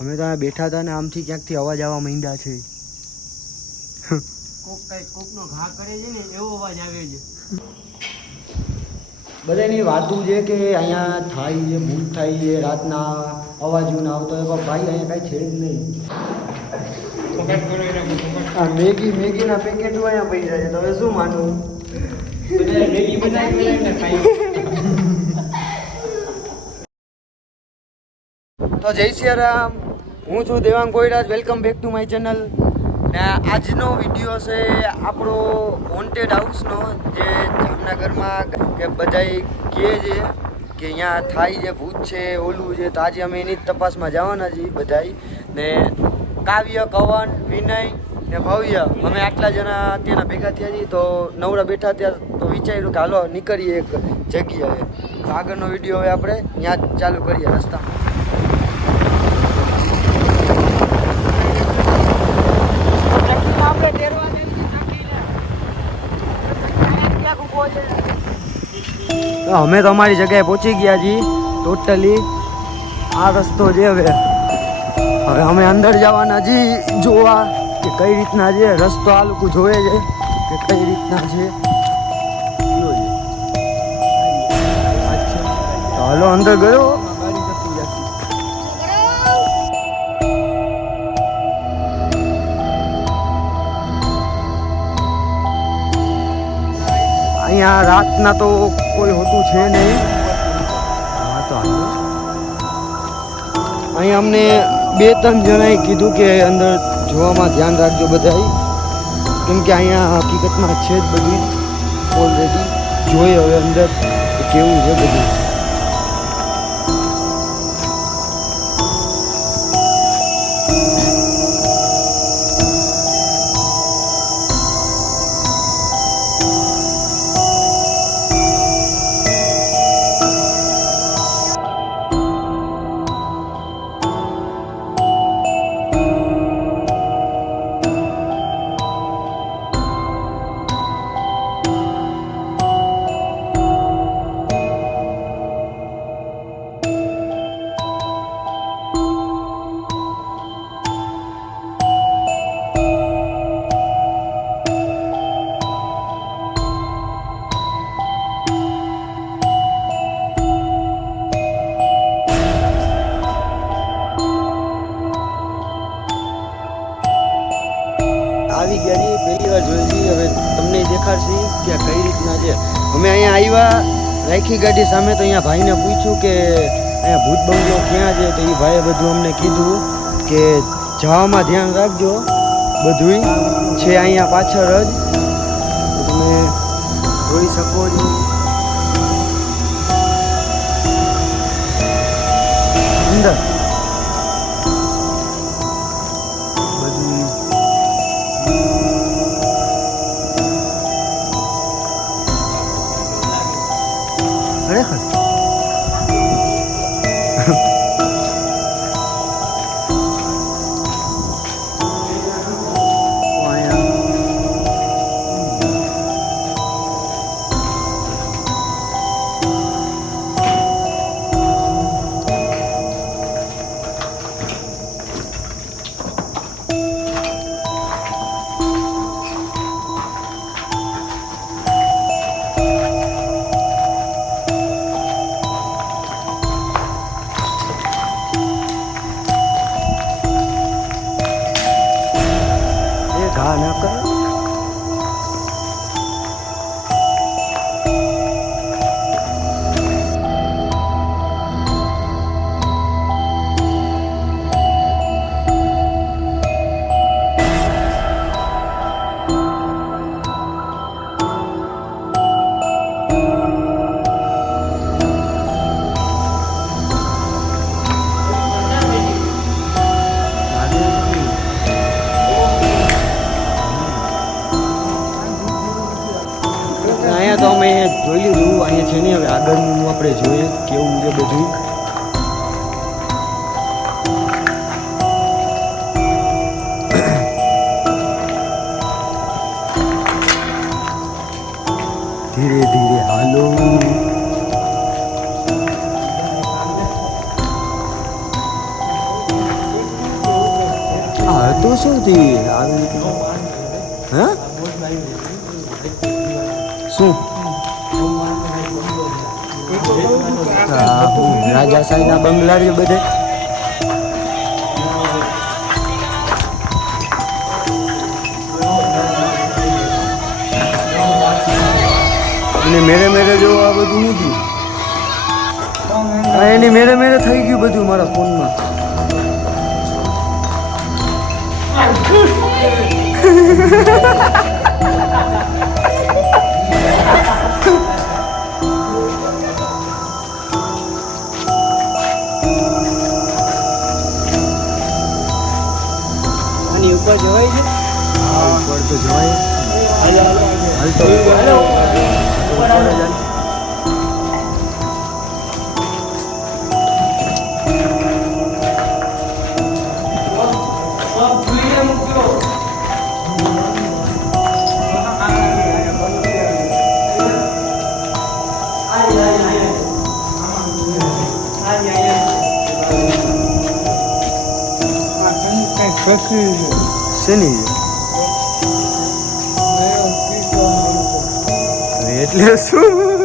અમે તો અહીંયા બેઠા હતા ને આમથી ક્યાંકથી અવાજ આવવા માંડ્યા છે. કોકનો ઘા કરે છે ને એવો અવાજ આવે છે. બધાની વાતું છે કે અહીંયા થાય છે, ભૂત થાય છે, રાતના અવાજ ના આવતો હોય, પણ ભાઈ અહીંયા કાંઈ છે જ નહીં. હા, મેગીના પેકેટો અહીંયા પૈસા છે, તમે શું માનવું? મેગી બનાવી. તો જય શ્રી રામ, હું છું Devang Koiraj. Welcome back to my channel. ને આજનો વિડીયો છે આપણો વોન્ટેડ હાઉસનો, જે જામનગરમાં કે બધાય કહે છે કે અહીંયા થાય છે, ભૂત છે, ઓલું છે. તો આજે અમે એની જ તપાસમાં જવાના છીએ બધાય. ને કાવ્ય, કવન, વિનય ને ભવ્ય, અમે આટલા જણા અત્યારના ભેગા થયા છીએ. તો નવરા બેઠા ત્યાં તો વિચાર્યું કે હાલો નીકળીએ એક જગ્યાએ. તો આગળનો વિડીયો હવે આપણે ત્યાં જ ચાલુ કરીએ રસ્તામાં. અમે તો અમારી જગ્યાએ પહોંચી ગયા છીએ ટોટલી. આ રસ્તો છે. હવે અમે અંદર જવાના છીએ જોવા કે કઈ રીતના છે રસ્તો. આ લોકો જોવે છે કે કઈ રીતના છે. હાલો અંદર ગયો. અહીંયા રાતના તો કોઈ હોતું છે નહીં. હા, તો અહીંયા અમને 2-3 જણાએ કીધું કે અંદર જોવામાં ધ્યાન રાખજો બધાય, કેમ કે અહીંયા હકીકતમાં છે જ બધું ઓલરેડી. જોઈએ હવે અંદર કેવું છે બધું. આવી ગયા છીએ, પહેલી વાર જોઈ છીએ. હવે તમને દેખાડશે કે કઈ રીતના છે. અમે અહીંયા આવ્યા, રાખી ગાડી સામે. તો અહીંયા ભાઈને પૂછ્યું કે અહીંયા ભૂત બંગલો ક્યાં છે. તો એ ભાઈએ બધું અમને કીધું કે જવામાં ધ્યાન રાખજો, બધું છે અહીંયા પાછળ જ. તમે જોઈ શકો છો અંદર. ખરેખર ઘા ના કરે. તો અમે જોઈ લીધું. અહીંયા છે ને હવે આગળનું આપણે જોઈએ કેવું છે બધું. ધીરે ધીરે હાલો. હા તો શું થી આવી રીતે હા શું રાજાશાહીના બંગલા છે બધે અને મેરે મેરે જો આ બધું શું થયું એની મેરે મેરે થઈ ગયું બધું મારા ફોનમાં આની ઉપર જવાય છે હા ઉપર તો જવાય હાલ તો ઉપર જ હાલ. શેની એટલે શું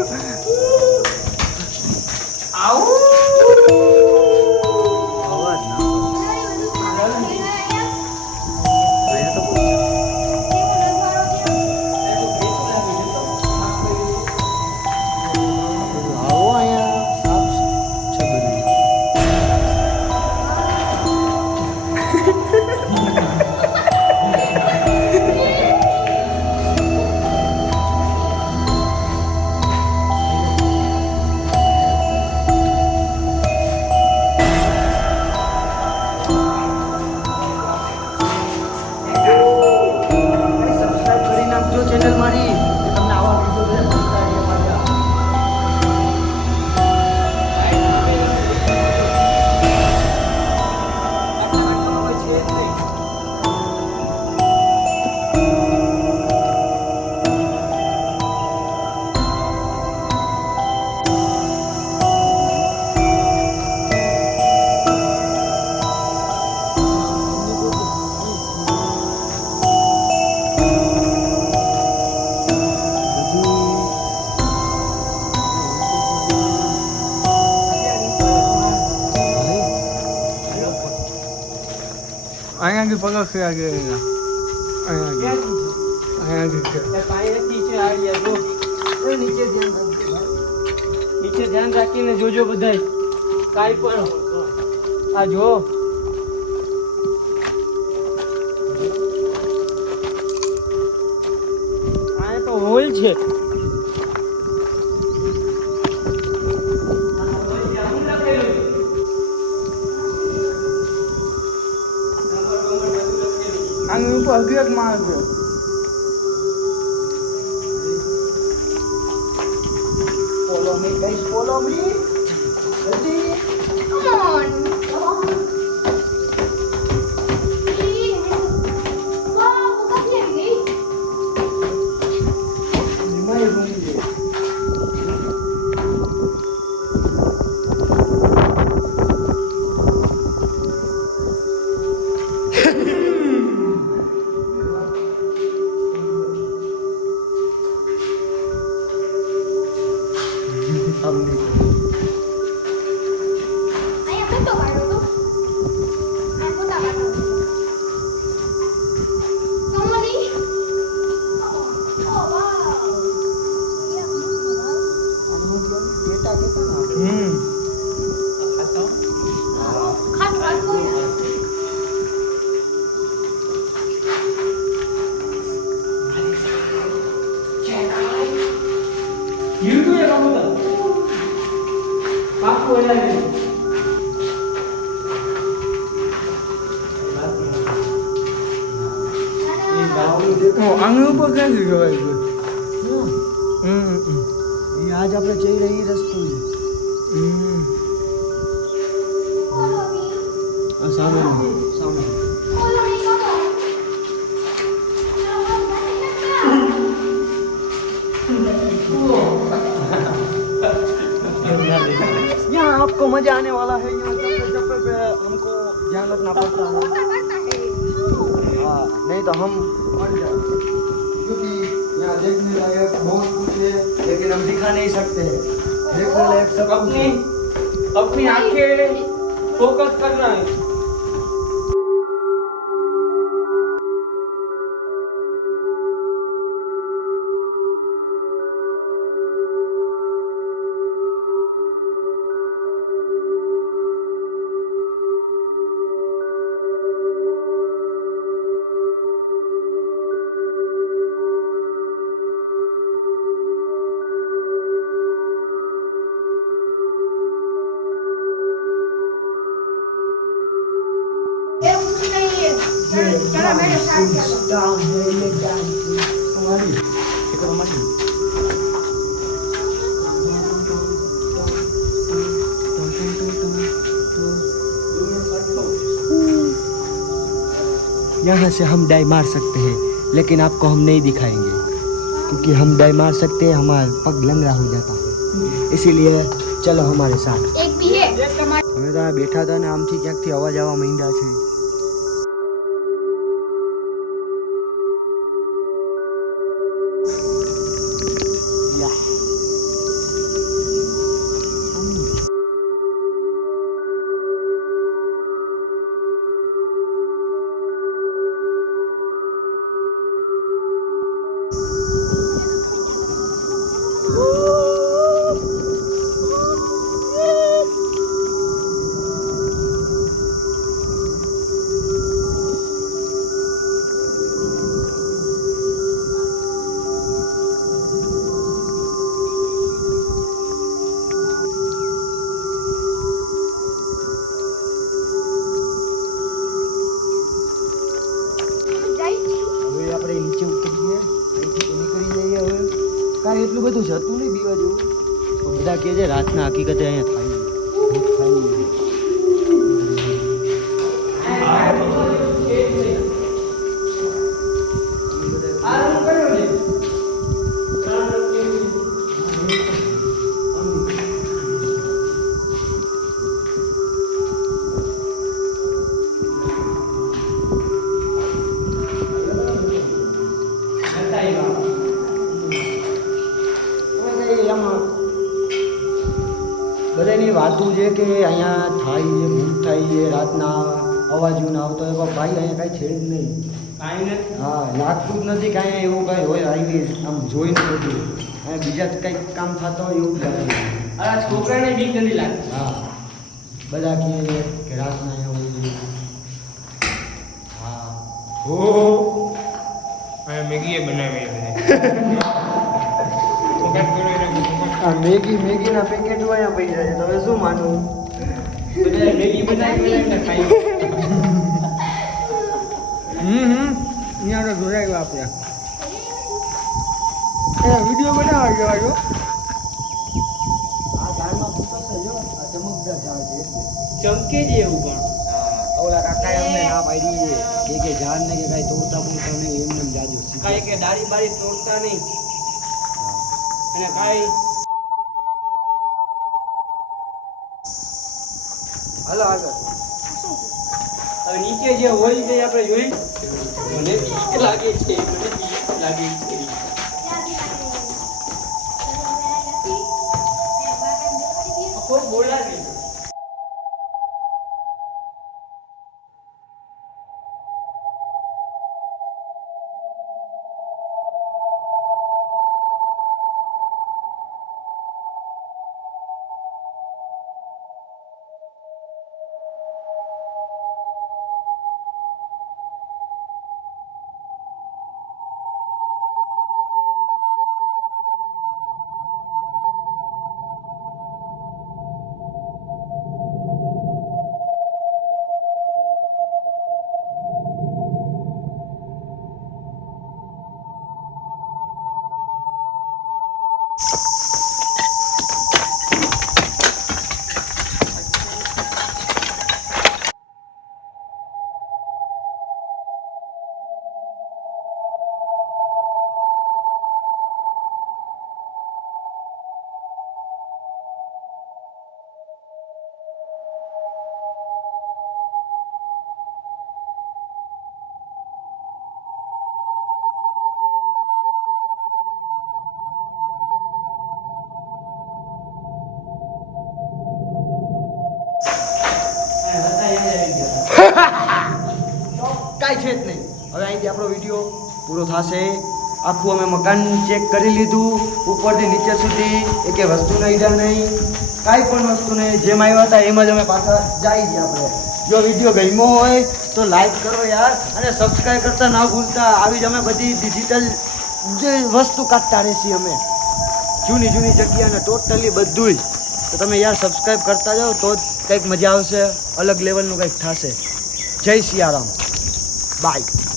ચેનલ મારી તમને આવા વિડીયો બધા મળતા રહે અહીંયા की पकड़ से आगे અહીંયા નીચે આવ્યા જો નીચે ધ્યાન રાખજો નીચે ધ્યાન રાખીને જોજો બધાય કાઈ પણ આ જો આ તો હોલ છે આની ઉપર હકીકત માં છે follow me guys follow me જલ્દી Come on. Wow, kasih lagi. નિમાય રૂમ છે Ayah foto baru tuh. Ayah foto baru. Kamu nih? Oh wow. Iya, data કેતા ના kan aku ya. YouTube ya kamu tuh aku ya nih આની ઉપર ક્યાંથી જવાય છે એ આજ આપણે જઈ રહી રસ્તો Follow me. આ સામે સામે Follow me kamu. यहाँ आपको मजा आने वाला है यहाँ चप्पे चप्पे पे हमको ध्यान रखना पड़ता है Foto है. हाँ नहीं तो हम मर जाए, क्योंकि यहाँ देखने लायक बहुत कुछ है लेकिन हम दिखा नहीं सकते हैं। देखने लायक सब कुछ अपनी है। अपनी आंखें फोकस करना है। ये कुछ नहीं है। चलो मैंने स्टार्ट किया था। डाउन है ये डाउन हमारी एक हमारी यहाँ से हम डाई मार सकते हैं लेकिन आपको हम नहीं दिखाएंगे, क्योंकि हम डाई मार सकते हैं हमारा पग लंगड़ा हो जाता है, इसीलिए चलो हमारे साथ। एक भी है। અમે તો બેઠા હતા ને આમથી ક્યાંકથી અવાજ આવવા માંડ્યા છે. હવે આપણે નીચે ઉતરીએ, અહીંથી તો નીકળી જઈએ. હવે કાંઈ એટલું બધું જતું નહીં બીવા જેવું, તો બધા કહે છે રાતના હકીકતે અહીંયા થાય ભૂત થાય. બધાની વાતું છે કે અહીંયા થાય છે ભૂત થાય છે રાતના અવાજો ના આવતો હોય, પણ ભાઈ અહીંયા કાંઈ છે જ નહીં. કાંઈ નથી. હા લાગતું જ નથી કાંઈ એવું કાંઈ હોય. આવી આમ જોઈને બધું અહીંયા બીજા જ કંઈક કામ થતો હોય એવું જ લાગે. આ છોકરાને બીક નથી લાગતી. હા બધા કહે છે કે રાતના અહીંયા હોય છે. હા હો અને મેગી એ બનાવી આ મેગીના પેકેટ અહીંયા પૈસા છે, તમે શું માનવું? બધા મેગી બનાવીને ખાઈ. અહીંયા તો જોડાયું આપણે વિડીયો બનાવવા જવાજો. આ ઝાડમાં ભૂત હશે જો, આ ચમકદાર ઝાડ છે એટલે. ચમકે જ એવું પણ. હા ઓલા કાકાએ અમને ના પાડી છે કે ઝાડ ને કે કાંઈ તોડતા બોલતા નહીં, એમને એમ જાજો કાંઈ કે દાડી બારી તોડતા નહીં અને કાંઈ. હાલો આગળ. હવે નીચે જે હોય તે આપણે જોઈ. મને બીક લાગે છે, મને બીક લાગે છે. ખૂબ બોલાવી. કાંઈ છે જ નહીં. હવે અહીંથી આપણો વિડીયો પૂરો થશે. આખું અમે મકાન ચેક કરી લીધું, ઉપરથી નીચે સુધી એકે વસ્તુ નહીં નહીં, કાંઈ પણ વસ્તુ નહીં. જેમ આવ્યા હતા એમ જ અમે પાછા જઈ ગયા આપણે. જો વિડીયો ગમ્યો હોય તો લાઈક કરો યાર, અને સબસ્ક્રાઈબ કરતા ના ભૂલતા. આવી જ અમે બધી ડિજિટલ જે વસ્તુ કાઢતા રહેશી અમે, જૂની જગ્યાને ટોટલી બધું. તો તમે યાર સબસ્ક્રાઈબ કરતા જાઓ તો જ કંઈક મજા આવશે, અલગ લેવલનું કંઈક થશે. જય સિયારામ, બાય.